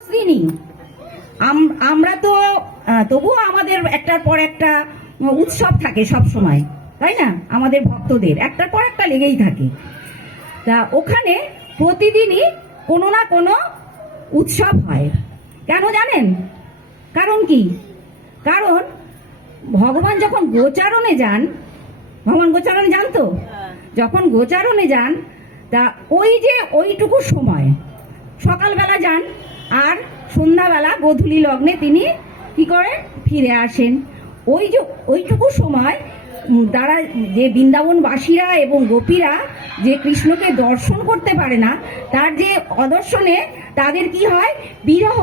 দিনই আমরা তো তবুও আমাদের একটার পর একটা উৎসব থাকে সব সময়, তাই না? আমাদের ভক্তদের একটার পর একটা লেগেই থাকে। তা ওখানে প্রতিদিনই কোনো না কোনো উৎসব হয়। কেন জানেন? কারণ কি? কারণ ভগবান যখন গোচারণে যান, ভগবান গোচারণে যান তো, যখন গোচারণে যান তা ওই যে ওইটুকু সময় সকালবেলা যান আর সন্ধ্যাবেলা গোধূলি লগ্নে তিনি কি করে ফিরে আসেন। ওই যে ওইটুকু সময় তারা যে বৃন্দাবনবাসীরা এবং গোপীরা যে কৃষ্ণকে দর্শন করতে পারে না, তার যে অদর্শনে তাদের কি হয়, বিরহ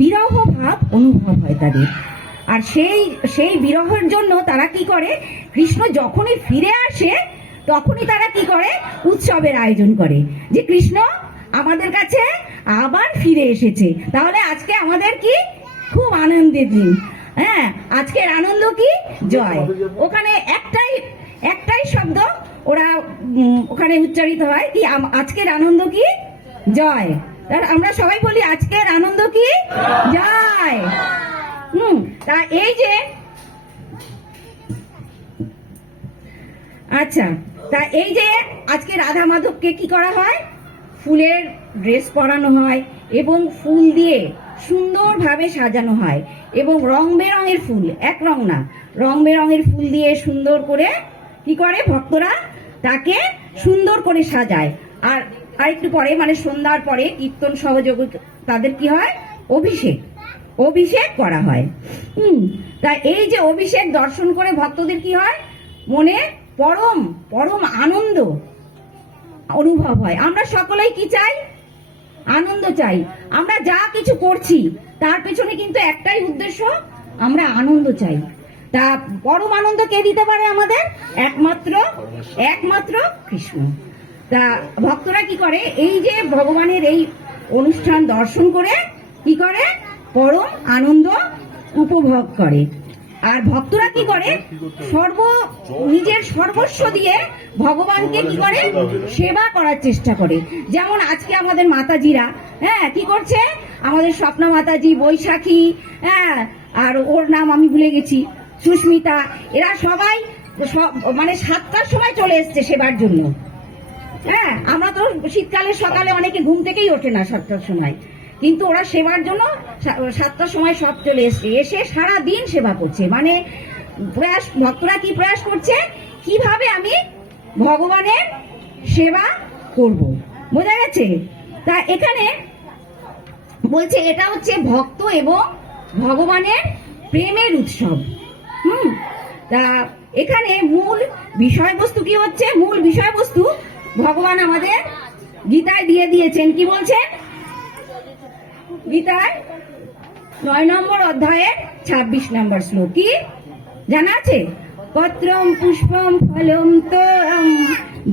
বিরহ ভাব অনুভব হয় তাদের। আর সেই বিরহের জন্য তারা কি করে, কৃষ্ণ যখনই ফিরে আসে তখনই তারা কি করে, উৎসবের আয়োজন করে যে কৃষ্ণ আমাদের কাছে আবার ফিরে এসেছে। তাহলে আজকে আমাদের কি খুব আনন্দের দিন। হ্যাঁ, আজকের আনন্দ কি? জয়। ওখানে একটাই শব্দ ওরা ওখানে উচ্চারিত হয় কি, আজকের আনন্দ কি? জয়। আমরা সবাই বলি আজকের আনন্দ কি? জয়। তা এই যে আচ্ছা, তা এই যে আজকে রাধা মাধবকে কি করা হয়, ফুলের ড্রেস পরানো হয় এবং ফুল দিয়ে সুন্দরভাবে সাজানো হয় এবং রং বেরঙের ফুল, এক রং না, রং বেরঙের ফুল দিয়ে সুন্দর করে কি করে, ভক্তরা তাকে সুন্দর করে সাজায়। আর আরেকটু পরে মানে সন্ধ্যার পরে কীর্তন সহযোগ তাদের কি হয়, অভিষেক করা হয়। তা এই যে অভিষেক দর্শন করে ভক্তদের কি হয়, মনে পরম পরম আনন্দ অনুভব হয়। আমরা সকলেই কি চাই? আনন্দ চাই। আমরা যা কিছু করছি তার পেছনে কিন্তু একটাই উদ্দেশ্য, আমরা আনন্দ চাই। তা পরম আনন্দ কে দিতে পারে আমাদের? একমাত্র কৃষ্ণ। তা ভক্তরা কি করে, এই যে ভগবানের এই অনুষ্ঠান দর্শন করে কি করে, পরম আনন্দ উপভোগ করে। আর ভক্তরা কি করে, নিজের সর্বস্ব দিয়ে ভগবানকে কি করে, সেবা করার চেষ্টা করে। যেমন আজকে আমাদের মাতাজিরা কি করছে, আমাদের স্বপ্না মাতাজি, বৈশাখী, আর ওর নাম আমি ভুলে গেছি, সুস্মিতা, এরা সবাই মানে 7টার সময় চলে এসছে সেবার জন্য। আমরা তো শীতকালে সকালে অনেকে ঘুম থেকেই ওঠে না 7টার সময়, কিন্তু ওরা সেবার জন্য 7টার সময় সব চলে এসে সারা দিন সেবা করছে। মানে প্রয়াস, ভক্তরা কি প্রয়াস করছে, কিভাবে আমি ভগবানের সেবা করব, বোঝা গেছে? তা এখানে বলছে এটা হচ্ছে ভক্ত এবং ভগবানের প্রেমের উৎসব। তা এখানে মূল বিষয়বস্তু কি হচ্ছে, মূল বিষয়বস্তু ভগবান আমাদের গীতায় দিয়ে দিয়েছেন। কি বলছেন? গীতায় 9 নম্বর অধ্যায়ের 26 নম্বর শ্লোক কি জানা আছে? পত্রম পুষ্পম ফলম তোরম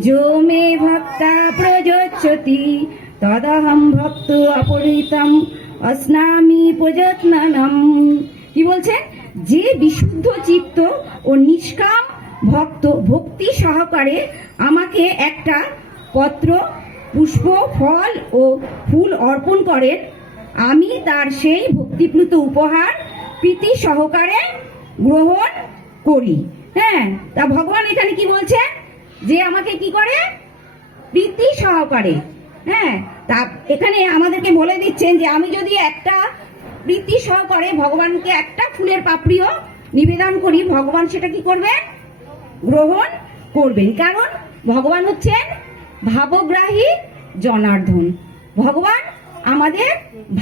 যো মে ভক্তা প্রযচ্ছতি তদহম ভক্ত অপরিতম অস্নামি প্রযত্ননম। কি বলছেন? যে বিশুদ্ধ চিত্ত ও নিষ্কাম ভক্তি সহকারে আমাকে একটা পত্র, পুষ্প, ফল ও ফুল অর্পণ করেন, আমি তার সেই ভক্তিপ্লুত উপহার প্রীতি সহকারে গ্রহণ করি। তা ভগবান এখানে কি বলছে, যে আমাকে কি করে, প্রীতি সহকারে। তা এখানে আমাদেরকে বলে দিচ্ছেন যে আমি যদি একটা প্রীতি সহকারে ভগবানকে একটা ফুলের পাপড়িও নিবেদন করি, ভগবান সেটা কি করবে, গ্রহণ করবেন। কারণ ভগবান হচ্ছেন ভাবগ্রাহী জনার্দন, ভগবান আমাদের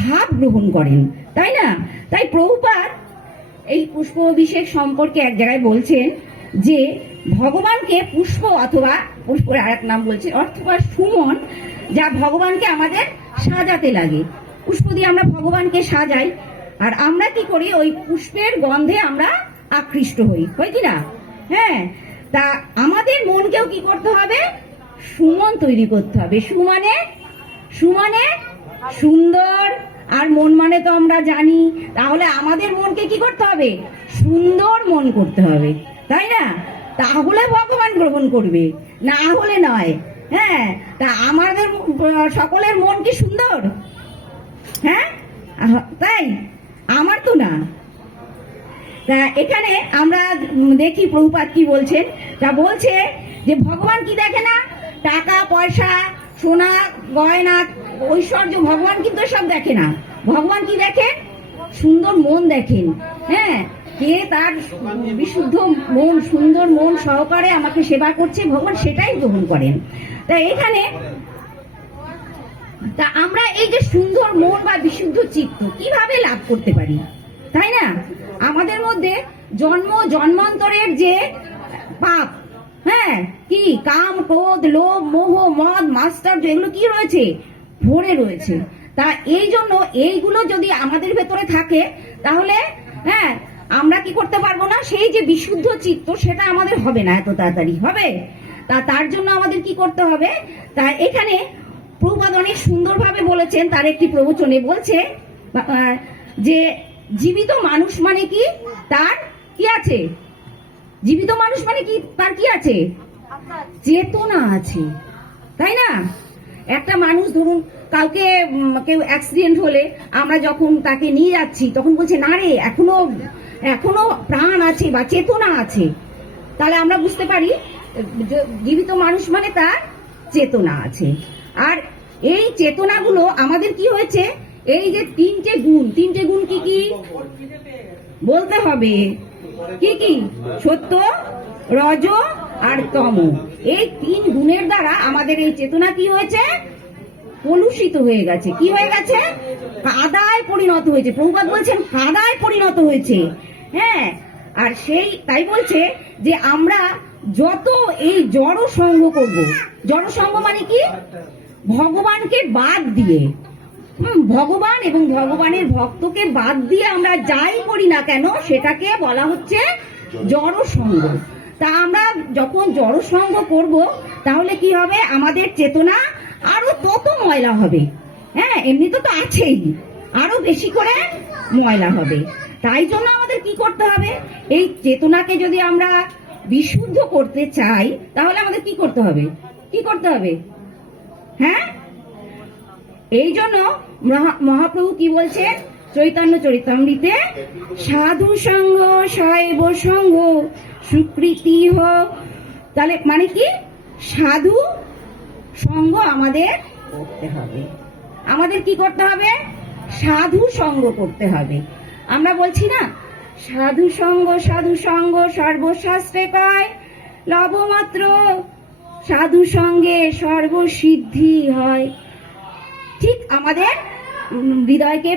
ভাব গ্রহণ করেন, তাই না? তাই প্রভুপাদ এই পুষ্প অভিষেক সম্পর্কে এক জায়গায় বলছেন যে ভগবানকে পুষ্প অথবা পুষ্পের আরেক নাম বলছে অথবা সুমন, যা ভগবানকে আমাদের সাজাতে লাগে। পুষ্প দিয়ে আমরা ভগবানকে সাজাই, আর আমরা কি করি, ওই পুষ্পের গন্ধে আমরা আকৃষ্ট হই কি না? তা আমাদের মনকেও কি করতে হবে, সুমন তৈরি করতে হবে। সুমনে সুন্দর, আর মন মানে তো আমরা জানি। তাহলে আমাদের মনকে কি করতে হবে, সুন্দর মন করতে হবে, তাই না? তাহলে ভগবান গ্রহণ করবে, না হলে নয়। তা আমাদের সকলের মন কি সুন্দর? তাই আমার তো না। তা এখানে আমরা দেখি প্রভুপাদ কি বলছেন। তা বলছে যে ভগবান কি দেখে না, টাকা পয়সা সোনা গয়না ঐশ্বর্য, ভগবান কিন্তু সব দেখে না। ভগবান কি দেখেন? সুন্দর মন দেখেন। হ্যাঁ, কে তার বিশুদ্ধ মন, সুন্দর মন সহকারে আমাকে সেবা করছে, ভগবান সেটাই গ্রহণ করেন। তা এখানে তা আমরা এই যে সুন্দর মন বা বিশুদ্ধ চিত্ত কিভাবে লাভ করতে পারি, তাই না? আমাদের মধ্যে জন্মান্তরের যে পাপ, হ্যাঁ, কি কাম ক্রোধ লোভ মোহ মদ মাস্টার, এগুলো কি রয়েছে? ভরে রয়েছে। তা এই জন্য এইগুলো যদি আমাদের ভেতরে থাকে তাহলে হ্যাঁ আমরা কি করতে পারবো না, সেই যে বিশুদ্ধ চিত্ত সেটা আমাদের হবে না, এত তাড়াতাড়ি হবে। তার জন্য আমাদের কি করতে হবে? তা এখানে প্রভুপাদ অনেক সুন্দরভাবে বলেছেন, তার একটি প্রবচনে বলছে যে জীবিত মানুষ মানে কি, তার কি আছে? জীবিত মানুষ মানে কি, তার কি আছে? চেতনা আছে, তাই না? একটা মানুষ ধরুন কাউকে কেউ অ্যাক্সিডেন্ট হলে আমরা যখন তাকে নিয়ে যাচ্ছি তখন বলছে না রে, এখনো প্রাণ আছে বা চেতনা আছে। তাহলে আমরা বুঝতে পারি জীবিত মানুষ মানে তার চেতনা আছে। আর এই চেতনাগুলো আমাদের কি হয়েছে, এই যে তিনটে গুণ কি কি বলতে হবে? কি কি? সত্য, রজ আর তম। এই তিন গুণের দ্বারা আমাদের এই চেতনা কি হয়েছে? কলুষিত হয়ে গেছে। কি হয়ে গেছে? কাদায় পরিণত হয়েছে। প্রভুপাদ বলছেন কাদায় পরিণত হয়েছে। হ্যাঁ, আর সেই তাই বলছে যে আমরা যত এই জড় সঙ্গ করব, জড় সঙ্গ মানে কি? ভগবানকে বাদ দিয়ে, ভগবান এবং ভগবানের ভক্তকে বাদ দিয়ে আমরা যাই করি না কেন সেটাকে বলা হচ্ছে জড় সঙ্গ। তা আমরা যখন জড় সঙ্গ করব তাহলে কি হবে? আমাদের চেতনা আরো তত ময়লা হবে। হ্যাঁ, এমনিতে তো আছেই, আরো বেশি করে ময়লা হবে। তাই জন্য আমাদের কি করতে হবে? এই চেতনাকে যদি আমরা বিশুদ্ধ করতে চাই তাহলে আমাদের কি করতে হবে? কি করতে হবে? হ্যাঁ, এই জন্য মহাপ্রভু কি বলছে চৈতন্য চরিতামৃতে, সাধু সঙ্গ শৈব সঙ্গ সুকৃতি হোক। তাহলে মানে কি? সাধু সঙ্গ আমাদের করতে হবে। আমাদের কি করতে হবে? সাধু সঙ্গ করতে হবে। আমরা বলছি না সাধু সঙ্গ সর্বশাস্ত্রে কয়, লবমাত্র সাধু সঙ্গে সর্বসিদ্ধি হয়। ঠিক আমাদের হৃদয়কে